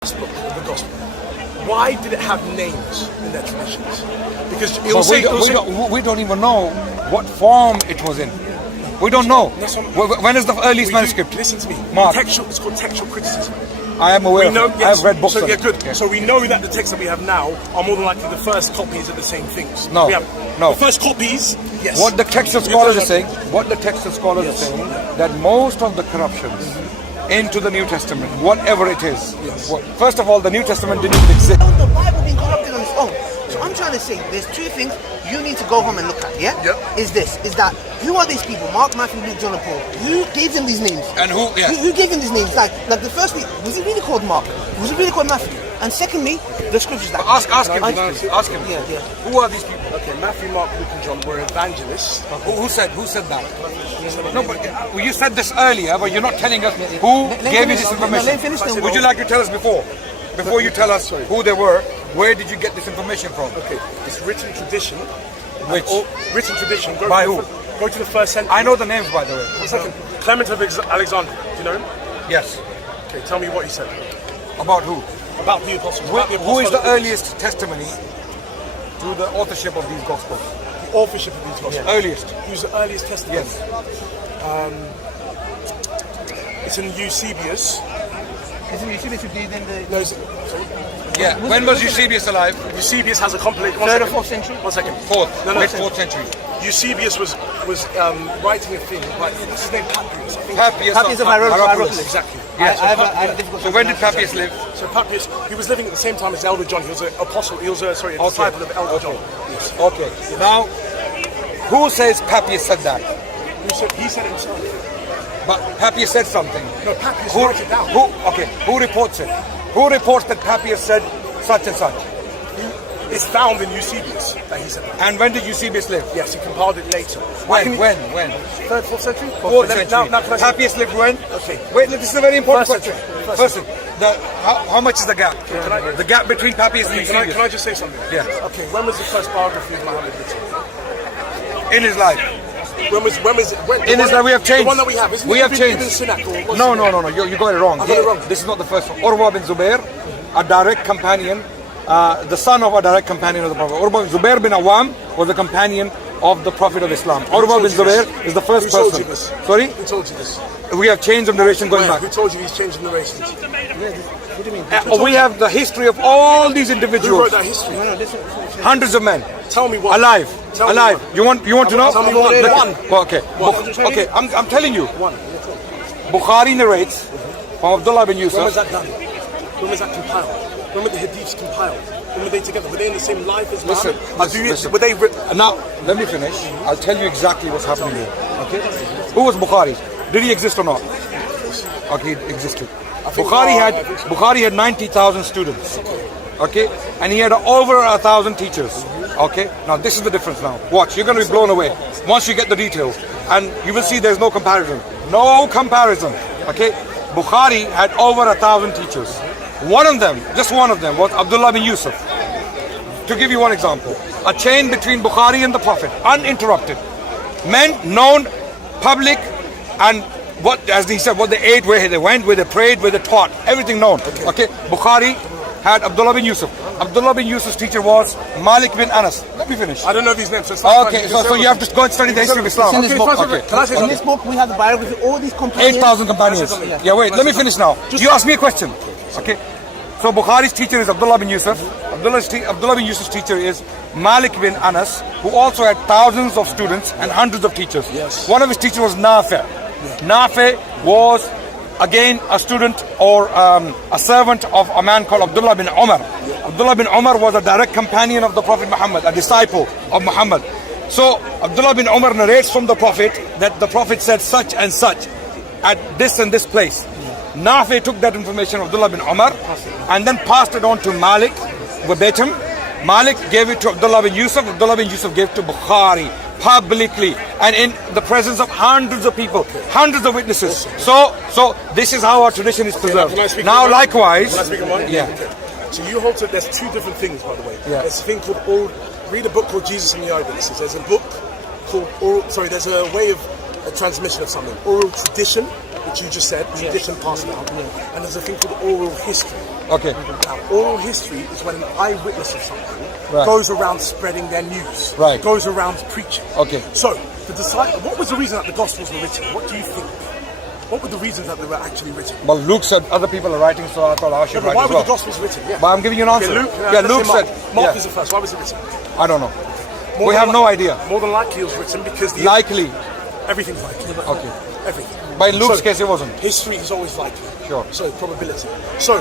book of the gospel, why did it have names in their traditions? Because we don't even know what form it was in. We don't know. When is the earliest manuscript? Listen to me. Mark. It's called textual criticism. I am aware. I have read books. So, on yeah, good. Yeah. So we know that the texts that we have now are more than likely the first copies of the same things. No. The first copies. Yes. What the textual scholars are saying. What the textual scholars are saying that most of the corruptions into the New Testament, whatever it is. Yes. Well, first of all, the New Testament didn't exist. The Bible being corrupted on its own. So I'm trying to say there's two things you need to go home and look at, yeah? Yep. Is that who are these people? Mark, Matthew, Luke, John, and Paul. Who gave them these names? And who? Yeah. Who gave them these names? Like the first thing, was it really called Mark? Was it really called Matthew? And secondly, the scriptures that Ask him. Ask him. Yeah. Who are these people? Okay, Matthew, Mark, Luke, and John were evangelists. Who said that? No, but you said this earlier, but you're not telling us who gave you this information. Would you like to tell us before you tell us who they were? Where did you get this information from? Okay, it's written tradition. Which? Written tradition. By who? Go to the first century. I know the names, by the way. 1 second. Clement of Alexandria. Do you know him? Yes. Okay, tell me what he said. About who? About the apostles. Who is the earliest testimony to the authorship of these gospels? The authorship of these gospels. Earliest. Who's the earliest testimony? Yes. It's in Eusebius. Isn't Eusebius who gave them the... No, Yeah. When was Eusebius alive? Eusebius has a compilation. 3rd or 4th century? 1 second. Mid 4th century. Eusebius was writing a thing. Like, what's his name? Papias. Papias of Hierapolis. Exactly. Yes. I have a difficult So when did Papias live? So Papias, he was living at the same time as Elder John. He was an apostle. He was a disciple of Elder John. Yes. Okay. Now, who says Papias said that? He said it himself. But Papias said something. No, Papias wrote it down. Who reports it? Who reports that Papias said such and such? It's found in Eusebius that he said that. And when did Eusebius live? Yes, he compiled it later. When? 3rd, 4th century? 4th century. Now can I say- Papias lived when? Okay. Wait, this is a very important First question. century. First thing, how much is the gap? The gap between Papias and Eusebius? Can I just say something? Yeah. Okay, when was the first biography of Muhammad written? In his life. When In his life, we have changed. The one that we have, isn't we it? have changed. No. You got it wrong. I got it wrong. This is not the first one. Urwa bin Zubair, a direct companion, the son of a direct companion of the Prophet. Urwa bin Zubair bin Awam was a companion of the Prophet of Islam. Urwa bin Zubair is the first Who told person. you this? Sorry? Who told you this? We have changed the narration going back. Who told you he's changing narrations? What do you mean? We have the history of all these Who individuals. wrote that history? Hundreds of men. Tell me one. Alive. Tell me Alive. one. You want to know? Tell me one. Well, okay. Okay. I'm telling you. Bukhari narrates from Abdullah bin When was Yusuf. that done? When was that compiled? When were the hadiths compiled? When were they together? Were they in the same life as Muhammad? Listen. Were they written? Now, let me finish. I'll tell you exactly what's happening here. Okay? Who was Bukhari? Did he exist or not? Okay, he existed. Bukhari had 90,000 students. Okay? And he had over 1,000 teachers. Okay? Now this is the difference now. Watch, you're going to be blown away once you get the details. And you will see there's no comparison. No comparison. Okay? Bukhari had over 1,000 teachers. One of them, just one of them, was Abdullah bin Yusuf. To give you one example, a chain between Bukhari and the Prophet, uninterrupted. Men known, public, and what, as he said, what they ate, where they went, where they prayed, where they taught, everything known. Okay, Bukhari had Abdullah bin Yusuf. Abdullah bin Yusuf's teacher was Malik bin Anas. Let me finish. I don't know these names. So Okay, so you have to go and study the history of Islam. In this book, Okay. Can I say in something? this book, we have the biography of all these companions. 8,000 companions. Yeah, wait, let me finish now. You ask me a question. Okay. So Bukhari's teacher is Abdullah bin Yusuf. Abdullah bin Yusuf's teacher is Malik bin Anas, who also had thousands of students and hundreds of teachers. Yes. One of his teachers was Nafi. Nafi was again a student or a servant of a man called Abdullah bin Umar. Abdullah bin Umar was a direct companion of the Prophet Muhammad, a disciple of Muhammad. So Abdullah bin Umar narrates from the Prophet that the Prophet said such and such at this and this place. Nafi took that information of Abdullah bin Umar and then passed it on to Malik verbatim. Malik gave it to Abdullah bin Yusuf. Abdullah bin Yusuf gave it to Bukhari publicly and in the presence of hundreds of people, hundreds of witnesses. So this is how our tradition is preserved. Now likewise, Can I speak in one? yeah. Okay. So you hold to, there's two different things, by the way. Yeah. There's a thing called read a book called Jesus and the Eyewitnesses. There's a book called there's a way of a transmission of something. Oral tradition, which you just said, tradition passed down. And there's a thing called oral history. Okay. Now, oral history is when an eyewitness of something Right. goes around spreading their news, Right. goes around preaching. Okay. So, what was the reason that the Gospels were written? What do you think? What were the reasons that they were actually written? Well, Luke said other people are writing, so I thought I should No, but write why as were well. the Gospels written? Yeah. But I'm giving you an answer. Okay, Luke, yeah, let's Luke say Mark. said. Mark yeah. is the first. Why was it written? I don't know. More We than have no idea. More than likely it was written because Likely. everything's likely. Okay. Everything. But in Luke's case, it wasn't. History is always likely. Sure. So probability. So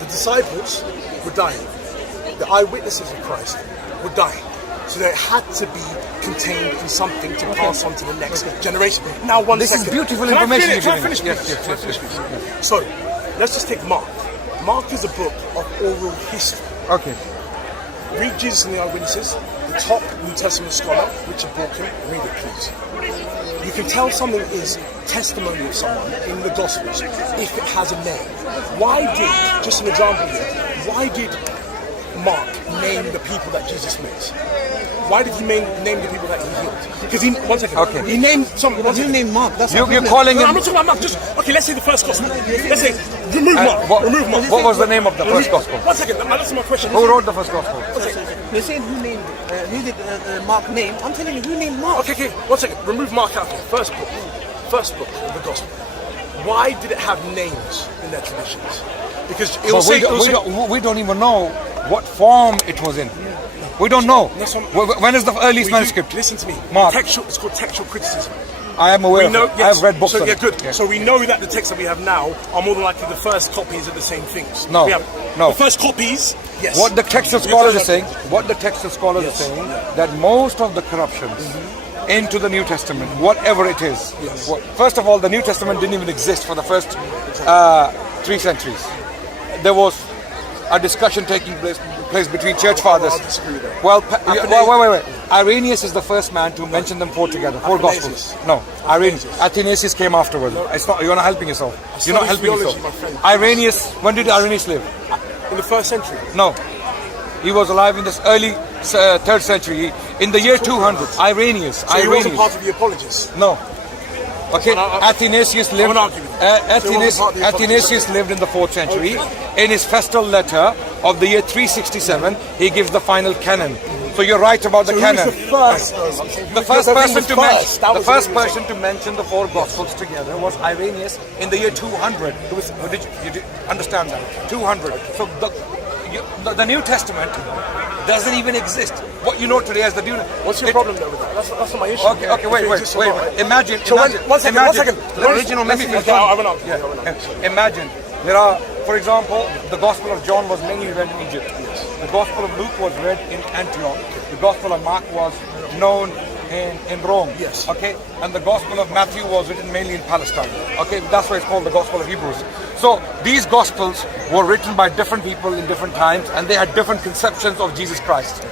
the disciples were dying. The eyewitnesses of Christ were dying. So they had to be contained in something to pass on to the next generation. Now, This is beautiful information you're Can I giving finish, us. Yes, please? yes, Can I yes, finish, yes. please? So let's just take Mark. Mark is a book of oral history. Okay. Read Jesus and the Eyewitnesses, the top New Testament scholar, Richard Borkin. Read it, please. You can tell something is testimony of someone in the Gospels if it has a name. Why did, just an example here, why did Mark name the people that Jesus met? Why did he name the people that he healed? Because he, one second, Okay. he named some. One You second. name Mark. That's You're our calling No, him. I'm not talking about Mark. Just okay. Let's say the first gospel. Let's say remove Mark. What, remove Mark. what was the name of the first gospel? One second. That's my question. Who wrote the first gospel? You're saying who did Mark name? I'm telling you who named Mark. Okay. One second. Remove Mark out here. First book of the gospel. Why did it have names in their traditions? Because it will But say. we don't even know what form it was in. We don't know. That's what- When is the earliest manuscript? Listen to me. Mark. It's called textual criticism. I am aware. We know, of it. I have read books so, on yeah, it. good. Yes. So we know that the texts that we have now are more than likely the first copies of the same things. No, We have no. The first copies, yes. What the textual Because scholars are of- saying, Yes. that most of the corruptions into the New Testament, whatever it is, first of all, the New Testament didn't even exist for the first 3 centuries. There was a discussion taking place between church fathers. I'll disagree with that. Well, wait. Irenaeus is the first man to mention them four together, four Athanasius. gospels. No, Irenaeus. Athanasius came afterwards. It's not. You're not helping yourself. You're not studied helping theology, yourself. my friend. Irenaeus. When did Irenaeus live? In the first century. No. He was alive in this early 3rd century. In the year 200, Irenaeus. So he wasn't part of the apologists. No. Okay, I- Athanasius lived. I won't argue with you. So he wasn't part of the Athanasius lived in the 4th century. In his festal letter of the year 367, he gives the final canon. So you're right about the So canon. who's the first? The first person to mention That the was first the reason. person to mention the four gospels together was Irenaeus in the year 200. Did you understand that? 200. So the New Testament doesn't even exist. What you know today as the New. What's your problem though with that? That's not my issue. Okay, wait. Imagine. So imagine, one second. imagine, The original Let me message of finish. I John. will not. Imagine there are, for example, the Gospel of John was mainly read in Egypt. The Gospel of Luke was read in Antioch. The Gospel of Mark was known in Rome. Yes. Okay, and the Gospel of Matthew was written mainly in Palestine. Okay, that's why it's called the Gospel of Hebrews. So these Gospels were written by different people in different times, and they had different conceptions of Jesus Christ.